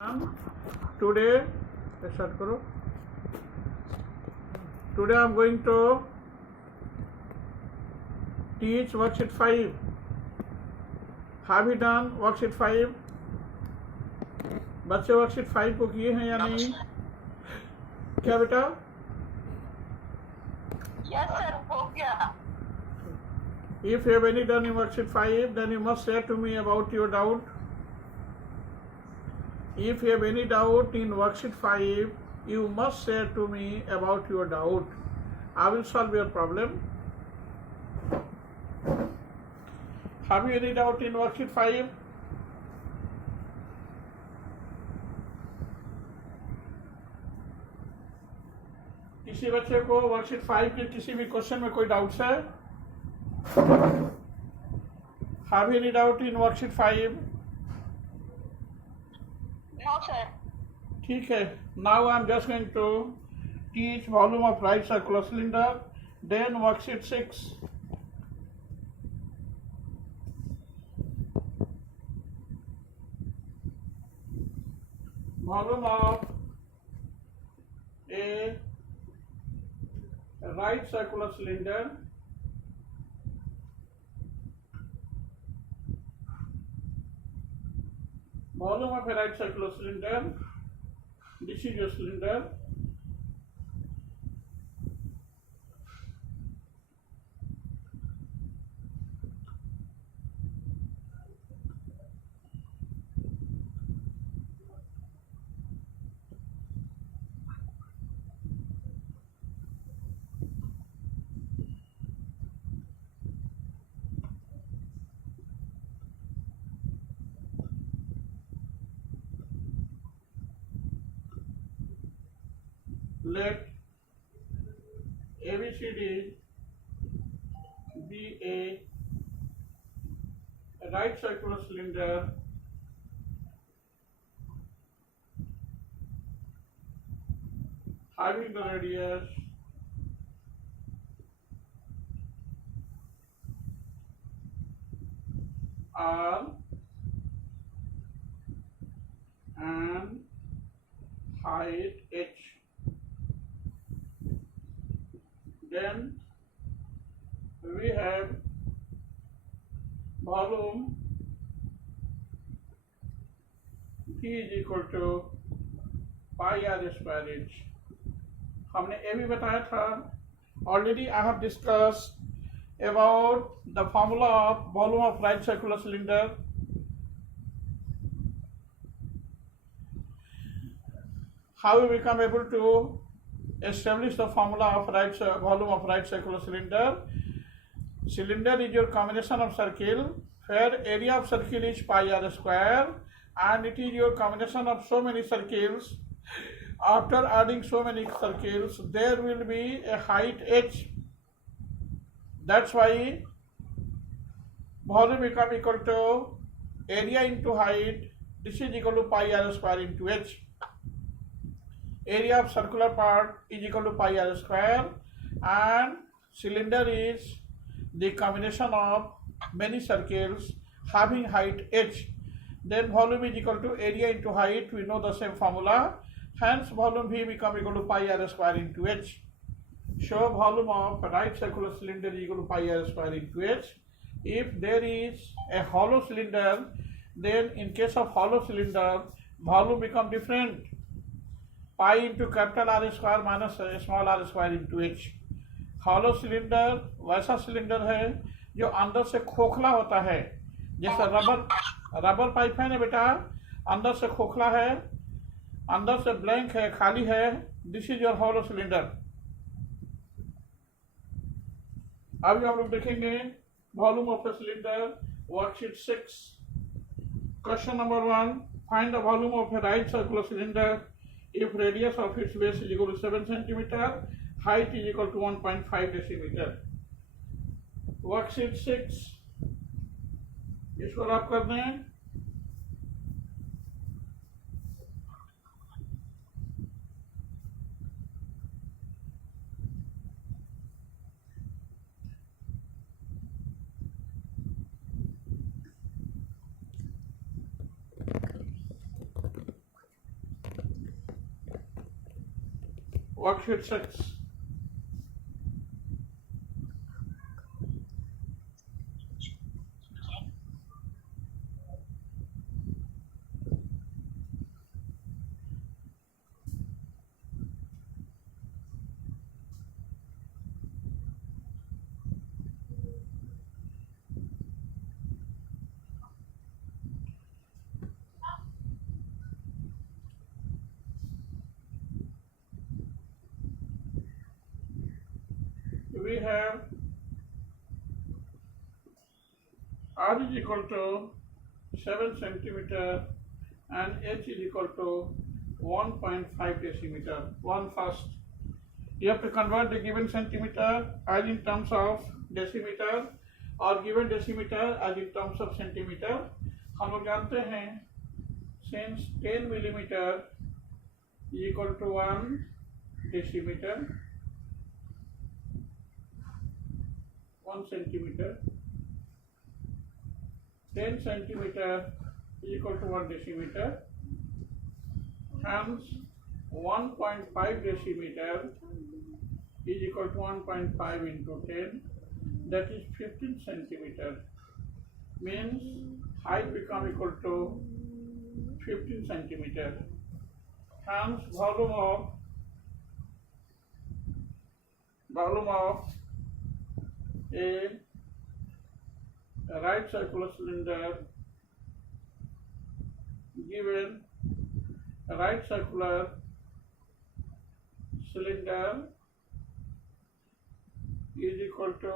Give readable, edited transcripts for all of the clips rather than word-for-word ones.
Today, start करो. Today I am going to teach worksheet 5. Have you done worksheet 5? बच्चे worksheet 5 को किए हैं या नहीं? क्या बेटा? Yes sir, हो गया. If you have any done in worksheet 5, then you must share to me about your doubt. If you have any doubt in worksheet 5, you must share to me about your doubt. I will solve your problem. Have you any doubt in worksheet 5? किसी बच्चे को worksheet 5 के किसी भी question में कोई doubts है? Have you any doubt in worksheet 5? No sir. ठीक है. Now I am just going to teach volume of right circular cylinder, then worksheet 6. Volume of a right circular cylinder volume of a right circular cylinder. This is your cylinder. Let ABCD be a right circular cylinder having the radius R and height H. Then we have volume V is equal to pi r square h. हमने ये भी बताया था. Already I have discussed about the formula of volume of right circular cylinder. How we become able to establish the formula of volume of right circular cylinder. Cylinder is your combination of circle where area of circle is pi r square, and it is your combination of so many circles. After adding so many circles, there will be a height h. That's why volume become equal to area into height. This is equal to pi r square into h. Area of circular part is equal to pi r square, and cylinder is the combination of many circles having height h. Then volume is equal to area into height. We know the same formula. Hence volume V become equal to pi r square into h. So volume of a right circular cylinder is equal to pi r square into h. If there is a hollow cylinder, then in case of hollow cylinder, volume become different. Pi into capital R square minus small r square into h. Hollow cylinder वैसा cylinder है जो अंदर से खोखला होता है. जैसा rubber pipe है ना बेटा, अंदर से खोखला है, अंदर से ब्लैंक है, खाली है. This is your hollow cylinder. अभी हम लोग देखेंगे volume of a cylinder, worksheet 6. Question number 1. Find the volume of A right circular cylinder if radius of its base is equal to 7 cm, height is equal to 1.5 decimeter. Worksheet 6 इसको आप कर दें. Worksheet 6. We have R is equal to 7 centimeter and H is equal to 1.5 decimeter. One first, you have to convert the given centimeter as in terms of decimeter और given decimeter as in terms of centimeter. हम लोग जानते हैं since 10 millimeter is equal to 1 decimeter, 1 centimeter, 10 centimeter is equal to 1 decimeter, hence 1.5 decimeter is equal to 1.5 into 10, that is 15 centimeter, means height become equal to 15 centimeter, hence volume of a right circular cylinder given a right circular cylinder is equal to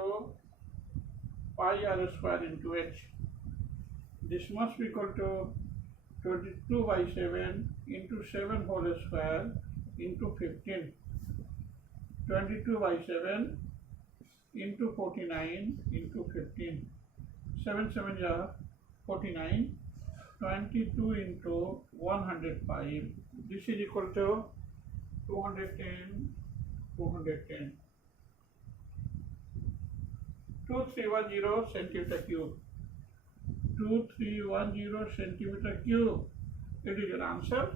pi r square into h. This must be equal to 22 by 7 into 7 whole square into 15. 22 by 7 into 49 into 15. 7 7 are 49. 22 into 105. This is equal to 210. 2310 centimeter cube. 2310 centimeter cube. It is your answer.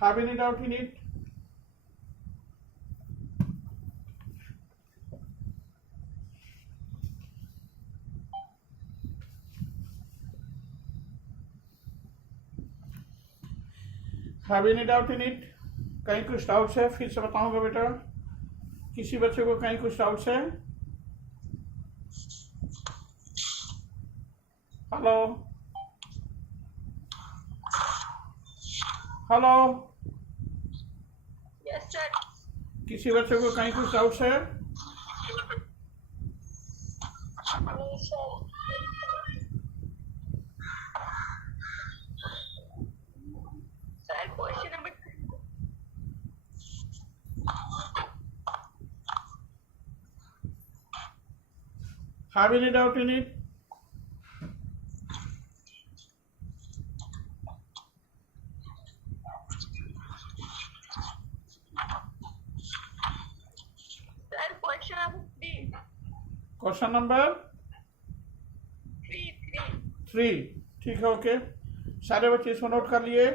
Have any doubt in it? Have any doubt in it? कहीं कुछ doubts है? फिर से बताऊंगा बेटा. किसी बच्चे को कहीं कुछ डाउट्स है? Hello hello, Yes, sir. किसी बच्चे को कहीं कुछ डाउट्स है? No, sir. Sir, question number 2. Have any doubt in it? Sir, question number 3. Question number 3. ठीक है, ओके. सारे बच्चे इसको नोट कर लिए?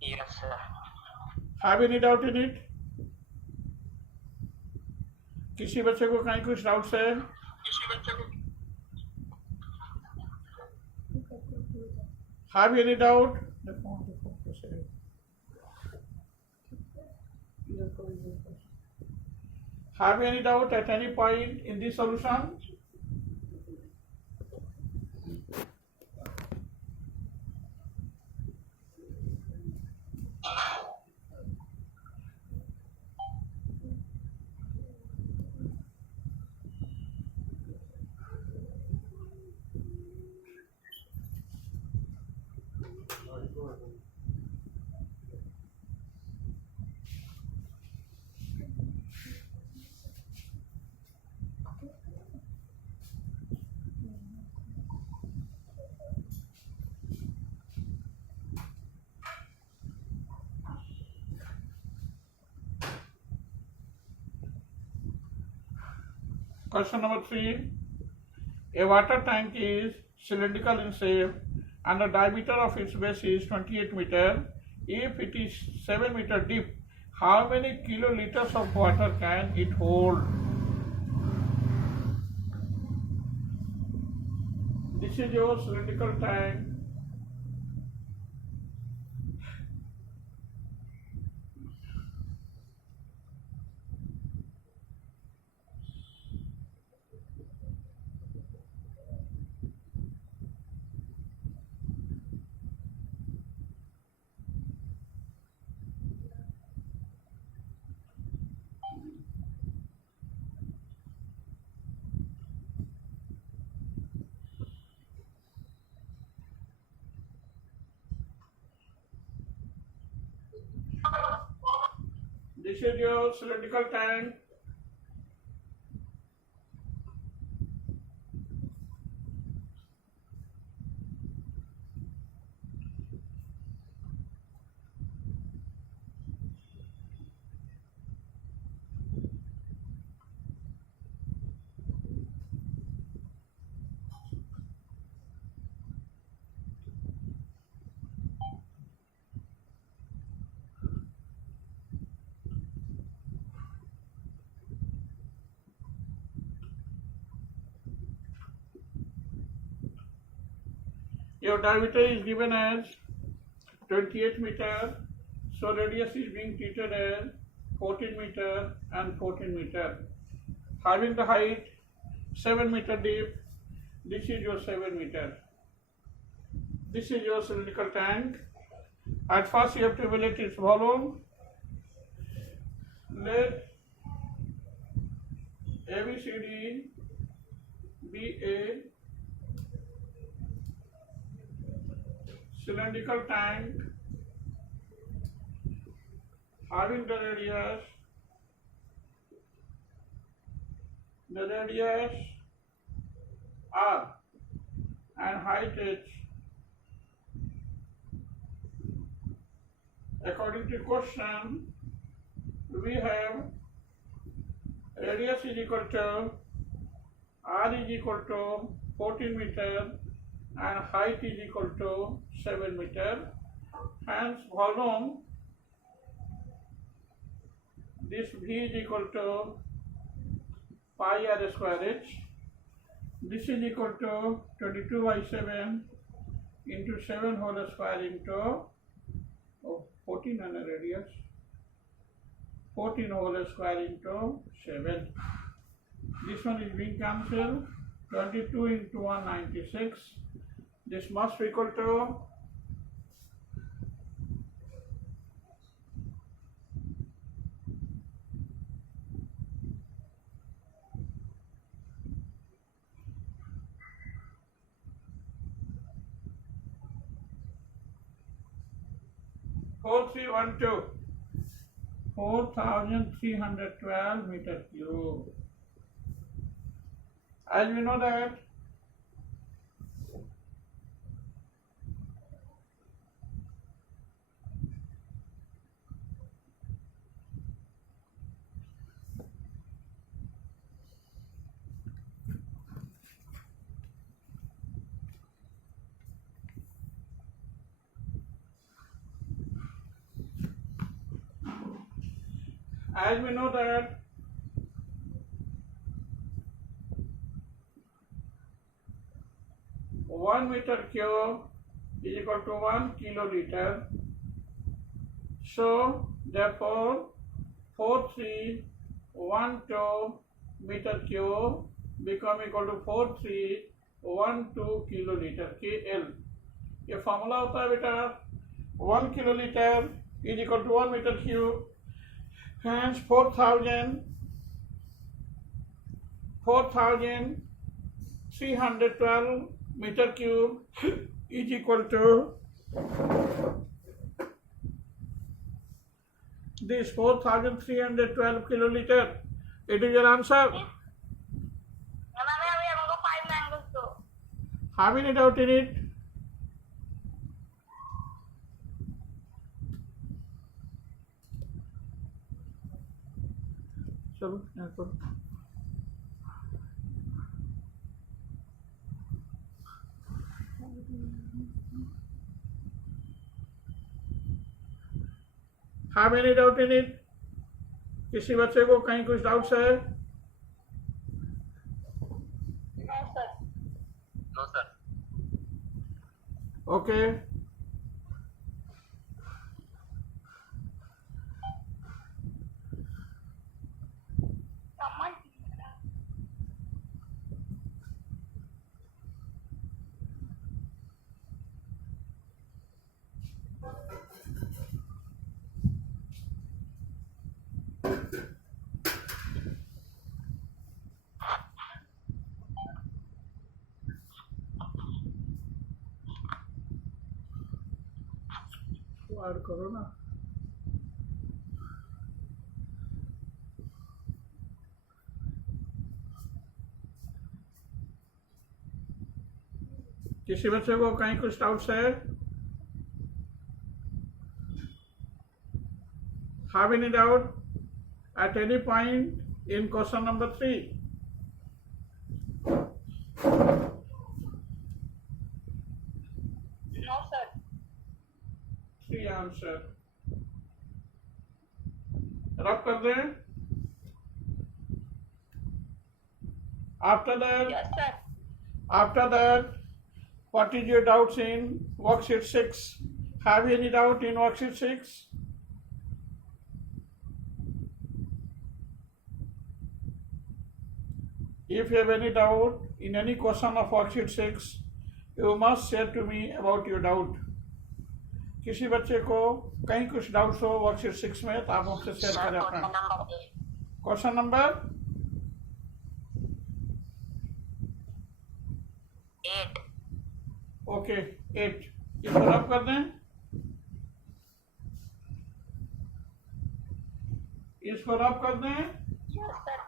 Yes, sir. Have any doubt in it? किसी बच्चे को कहीं कुछ डाउट्स है? Have any doubt? Have any doubt at any point in this solution? Question number 3. A water tank is cylindrical in shape and the diameter of its base is 28 meter. If it is 7 meter deep, how many kiloliters of water can it hold? This is your cylindrical tank. This is your cylindrical tank. Your diameter is given as 28 meter, so radius is being treated as 14 meter and 14 meter. Having the height 7 meter deep, this is your 7 meter. This is your cylindrical tank. At first you have to evaluate its volume. Let ABCD be a cylindrical tank having the radius R and height H. According to question, we have radius is equal to R is equal to 14 meter and height is equal to 7 meter. Hence volume, this V is equal to pi R square H. This is equal to 22 by 7 into 7 whole square into 14 and a radius. 14 whole square into 7. This one is being cancelled. 22 into 196. This must be equal to 4,312 meter cube. As we know that as we know that 1 meter cube is equal to 1 kiloliter. So therefore 4312 meter cube become equal to 4312 kiloliter KL. ये formula होता है बेटा 1 kiloliter is equal to 1 meter cube. Hence 4,312 meter cube is equal to this 4,312 kiloliter. It is your answer. Have any doubt in it? चलो यहाँ पर have any doubt in it? किसी बच्चे को कहीं कुछ डाउट्स है? No, sir. No, sir. Okay, Someone. तो ऐड करो ना। किसी बच्चे को कहीं कुछ डाउट्स है? Have any doubt at any point in question number 3? No, sir. 3 answer. रब कर दें। After that, Yes, sir. after that, what is your doubts in worksheet 6? Have you any doubt in worksheet 6? If you have any doubt in any question of worksheet 6, you must share to me about your doubt. किसी बच्चे को कहीं कुछ doubts हो worksheet 6 में तो आप मुझसे शेयर करें अपना। Question number 8. ओके 8 इसको रब कर दें। इसको रब कर दें। Yes, sir.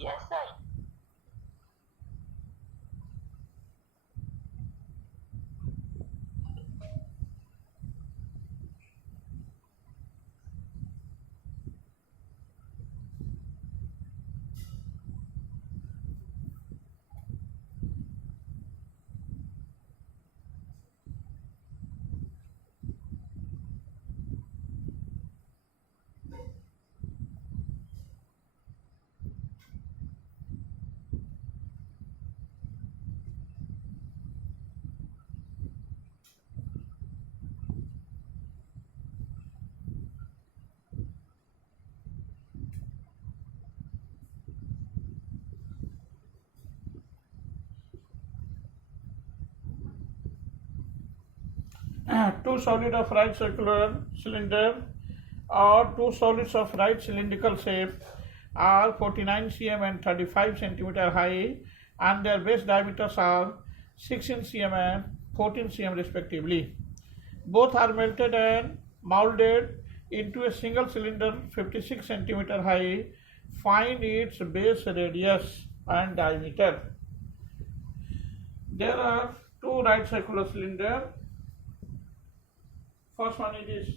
Yes, sir. Two solid of right circular cylinder or two solids of right cylindrical shape are 49 cm and 35 centimeter high, and their base diameters are 16 cm and 14 cm respectively. Both are melted and molded into a single cylinder 56 centimeter high. Find its base radius and diameter. There are two right circular cylinders. First one it is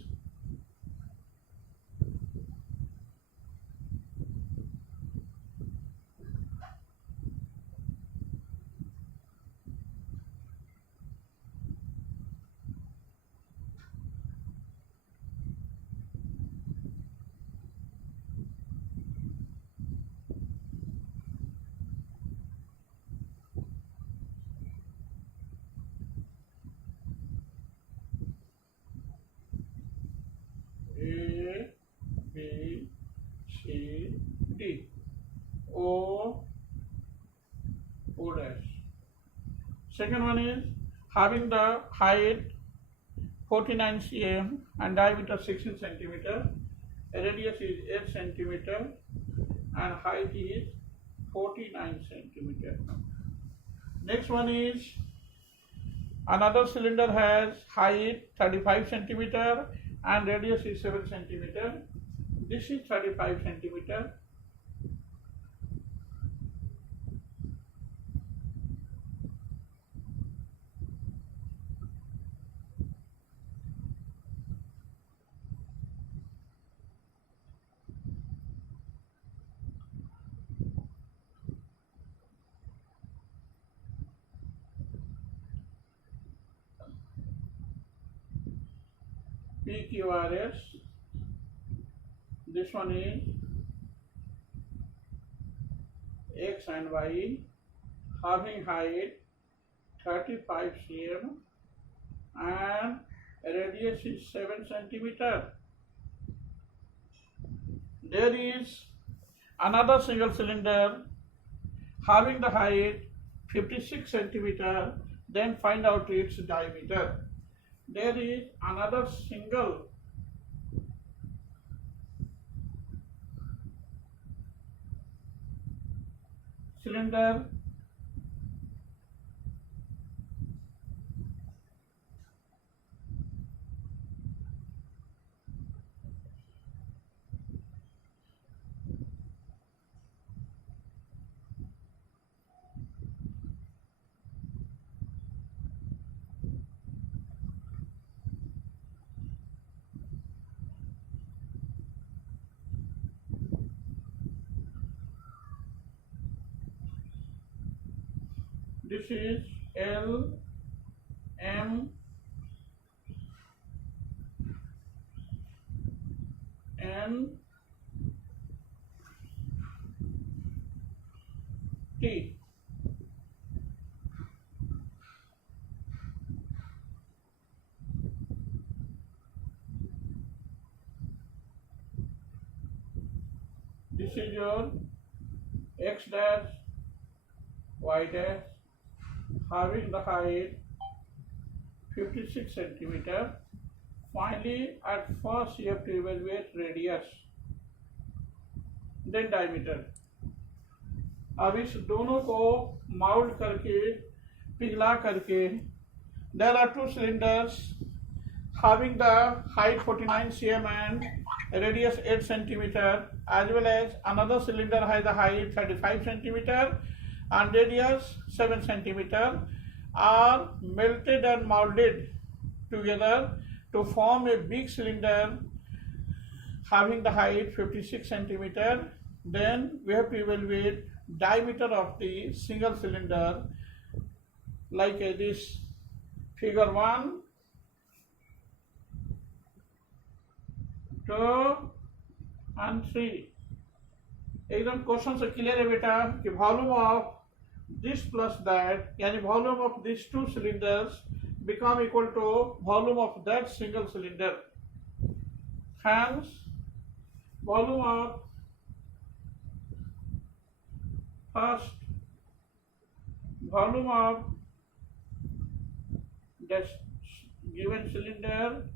A, B, C, D, O, O dash. Second one is having the height 49 cm and diameter 16 centimeter, radius is 8 centimeter and height is 49 centimeter. Next one is another cylinder has height 35 centimeter and radius is 7 centimeter. This is 35 centimeter. PQRS. This one is X and Y, having height 35 cm and radius is 7 centimeter. There is another single cylinder having the height 56 centimeter, then find out its diameter. There is another single cylinder this is L, M, N, T. This is your X dash, Y dash, having the height 56 centimeter. Finally, at first you have to evaluate radius, then diameter. अब इस दोनों को mould करके पिघला करके there are two cylinders having the height 49 cm and radius 8 centimeter, as well as another cylinder has the height 35 centimeter and radius 7 centimeter, are melted and molded together to form a big cylinder having the height 56 centimeter. Then we have to evaluate diameter of the single cylinder like this. Figure 1, 2 and 3. एकदम question से clear है बेटा कि volume of this plus that, यानी volume of this two cylinders become equal to volume of that single cylinder. Hence, volume of first volume of that given cylinder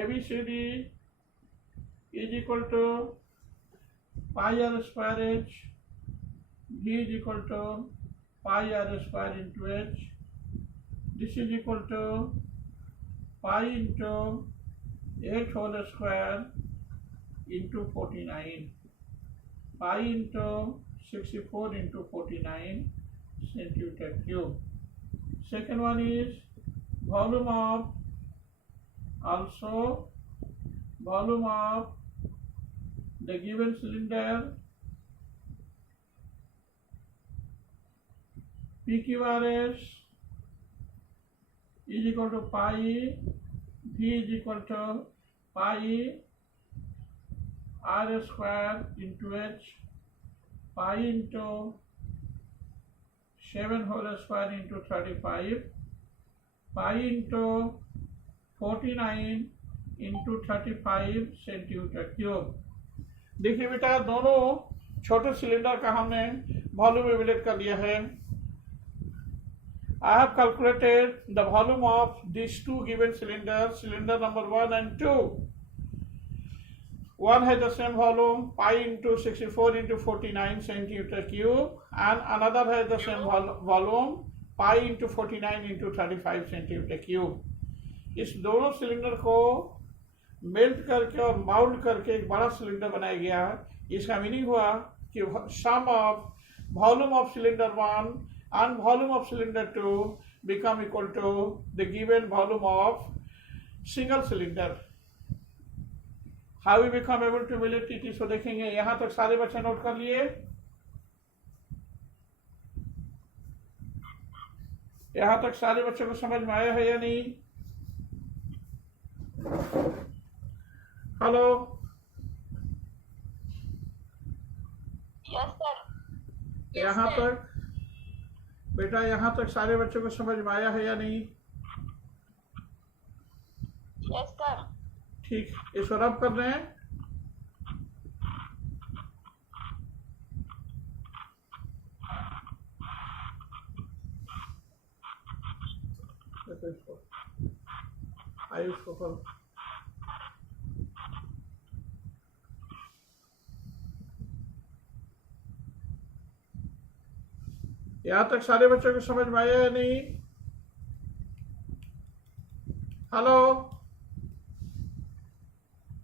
ABCD is equal to pi r square h, V is equal to pi r square into h. This is equal to pi into h whole square into 49, pi into 64 into 49 centimeter cube. Second one is volume of also volume of the given cylinder PQRS is equal to pi, V is equal to pi r square into h, pi into 7 whole square into 35, pi into 49 into 35 centimetre cube. देखिए बेटा, दोनों छोटे cylinder का हमने volume evaluate कर लिया है. I have calculated the volume of these two given cylinders, cylinder number 1 and 2. One has the same volume, pi into 64 into 49 centimeter cube, and another has the same volume, pi into 49 into 35 centimeter cube. इस दोनों cylinder को melt करके और mould करके एक बड़ा cylinder बनाया गया. इसका मीनिंग हुआ कि sum of volume of cylinder 1 and volume of cylinder 2 become equal to the given volume of single cylinder. How we become able to evaluate it इसको देखेंगे. यहाँ तक सारे बच्चे नोट कर लिए. यहाँ तक सारे बच्चों को समझ में आया है या नहीं? Hello, Yes, sir. यहाँ तक बेटा, यहाँ तक सारे बच्चों को समझ में आया है या नहीं? Yes, sir. ठीक, इसको रब कर रहे हैं। आयुष को करो। यहाँ तक सारे बच्चों को समझ में आया या नहीं? Hello,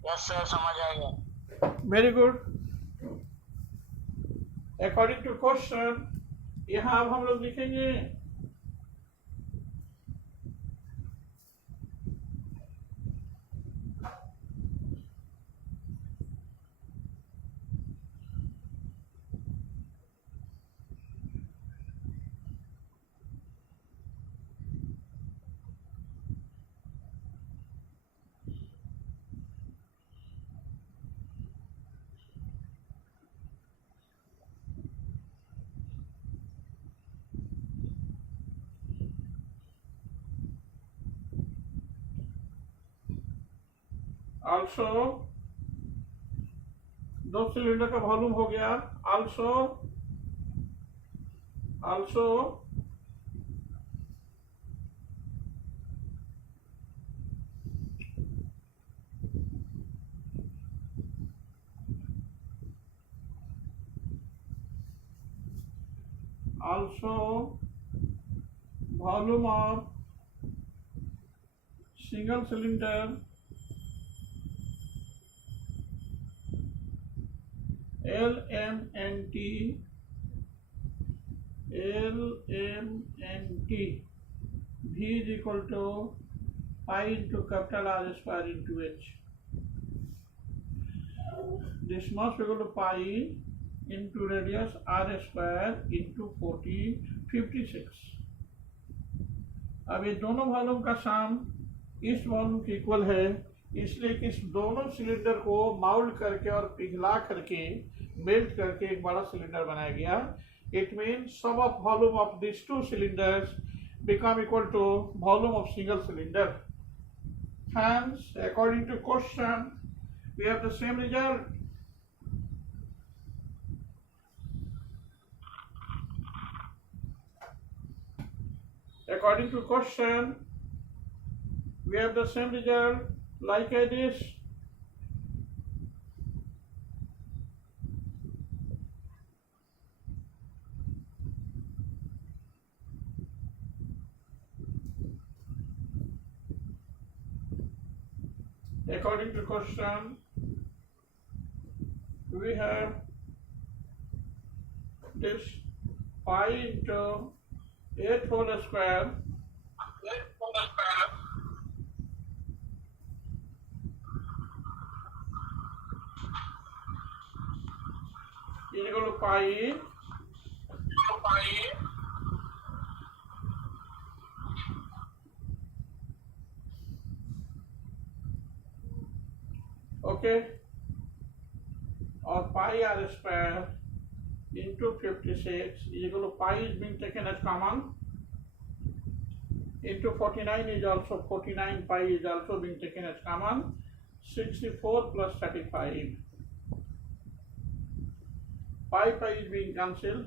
Yes, sir. समझ आ गया. Very good. According to question, यहाँ अब हम लोग लिखेंगे आल्सो, दो सिलेंडर का वॉल्यूम हो गया। Also also also volume of single cylinder LMNT V is equal to pi into capital R square into H. This must be equal to pi into radius R square into 56. अब ये दोनों volume का सम इस volume के equal है, इसलिए कि इस दोनों सिलेंडर को माउल्ड करके और पिघला करके मेल्ट करके एक बड़ा सिलेंडर बनाया गया। It means sum of volume of this two cylinders become equal to volume of single cylinder. Hence, according to question, we have the same result. According to question, we have the same result like this. According to question, we have this pi into 8 whole square is equal to pi okay, or pi r square into 56 is equal to pi is being taken as common into 49 is also 49, pi is also being taken as common, 64 plus 35. Pi is being cancelled,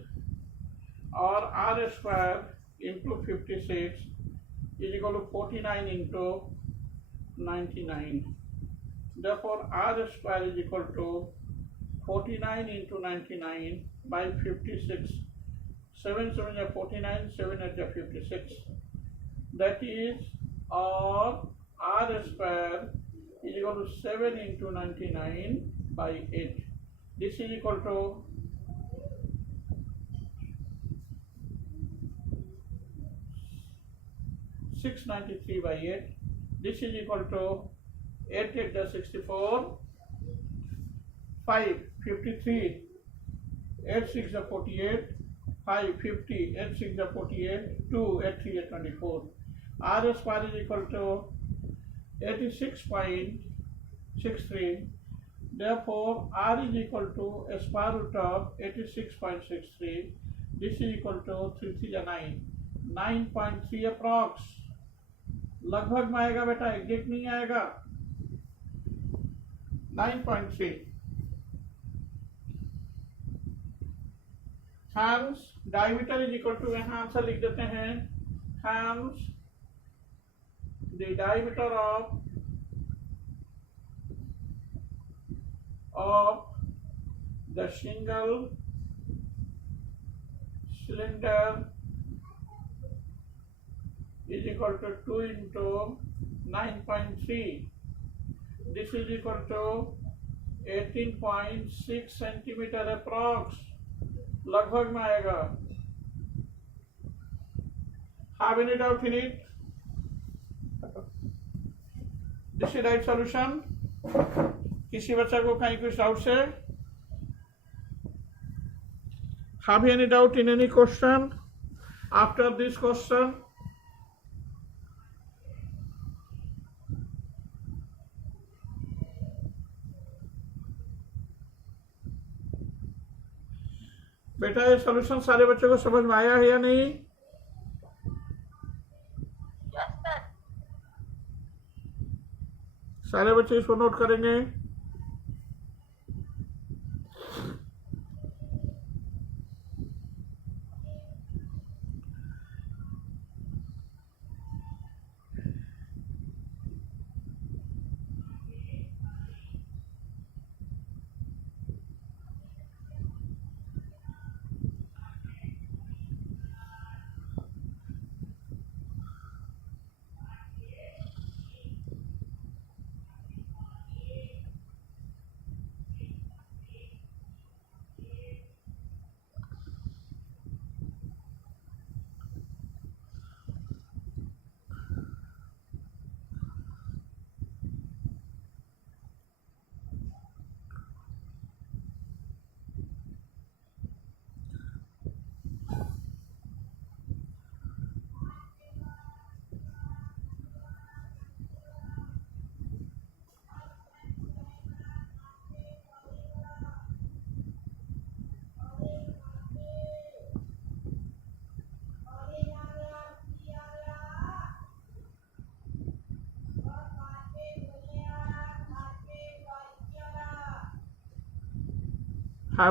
or r square into 56 is equal to 49 into 99. Therefore, r square is equal to 49 into 99 by 56. 7 7 is 49, 7 8 is 56. That is, or r square is equal to 7 into 99 by 8. This is equal to 693 by 8. This is equal to 8 8 is 64, 5 53, 8 6 is 48, 5 50, 8 6 are 48, 2 8 3 are 24. R square is equal to 86.63. Therefore, R is equal to a square root of 86.63. This is equal to 3 3 are 9. 9.3 approx लगभग में आएगा बेटा, exact नहीं आएगा. 9.3. Hence diameter is equal to, यहाँ answer लिख देते हैं. Hence the diameter of the single cylinder is equal to 2 into 9.3. This is equal to 18.6 centimeter approx. लगभग में आएगा. Have any doubt in it? This is right solution. किसी बच्चा को कहीं कुछ डाउट से? Have any doubt in any question after this question? बेटा ये सॉल्यूशन सारे बच्चों को समझ में आया है या नहीं? Yes sir. सारे बच्चे इसको नोट करेंगे.